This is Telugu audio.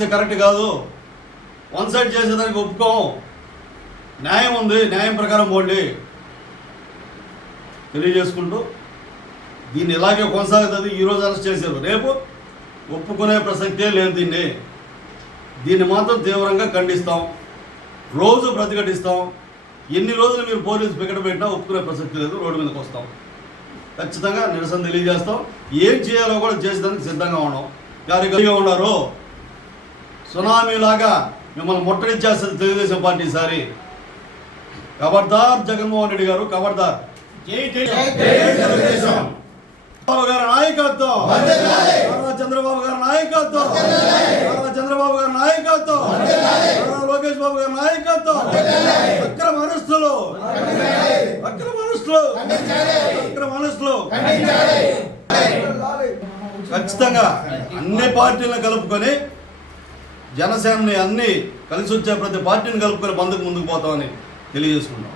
చేస్తే కరెక్ట్ కాదు. వన్ సైడ్ చేసేదానికి ఒప్పుకోం. న్యాయం ఉంది న్యాయం ప్రకారం పోండి తెలియజేసుకుంటూ దీన్ని ఇలాగే కొనసాగుతుంది ఈరోజు అరెస్ట్ చేశారు. రేపు ఒప్పుకునే ప్రసక్తే లేదు దీన్ని. దీన్ని మాత్రం తీవ్రంగా ఖండిస్తాం. రోజు ప్రతిఘటిస్తాం. ఎన్ని రోజులు మీరు పోలీసు పికెట్ పెట్టినా ఒప్పుకునే ప్రసక్తి లేదు రోడ్డు మీదకి వస్తాం. ఖచ్చితంగా నిరసన తెలియజేస్తాం. ఏం చేయాలో కూడా చేసేదానికి సిద్ధంగా ఉన్నాం. కార్యకర్తగా ఉన్నారు. సునామీ లాగా మిమ్మల్ని ముట్టడించేస్తుంది తెలుగుదేశం పార్టీ ఈసారి. కబర్దార్ జగన్మోహన్ రెడ్డి గారు కబర్దార్. చంద్రబాబు గారి నాయకత్వం. చంద్రబాబు గారి నాయకత్వం. చంద్రబాబు గారి నాయకత్వం. లోకేష్ బాబు గారి నాయకత్వం. అక్రమ అరెస్టులు అక్రమ అరెస్టులు అక్రమ అరెస్టులు ఖచ్చితంగా అన్ని పార్టీలను కలుపుకొని జనసేనని అన్నీ కలిసి వచ్చే ప్రతి పార్టీని కలుపుకొని బంధుకు ముందుకు పోతామని తెలియజేసుకున్నాం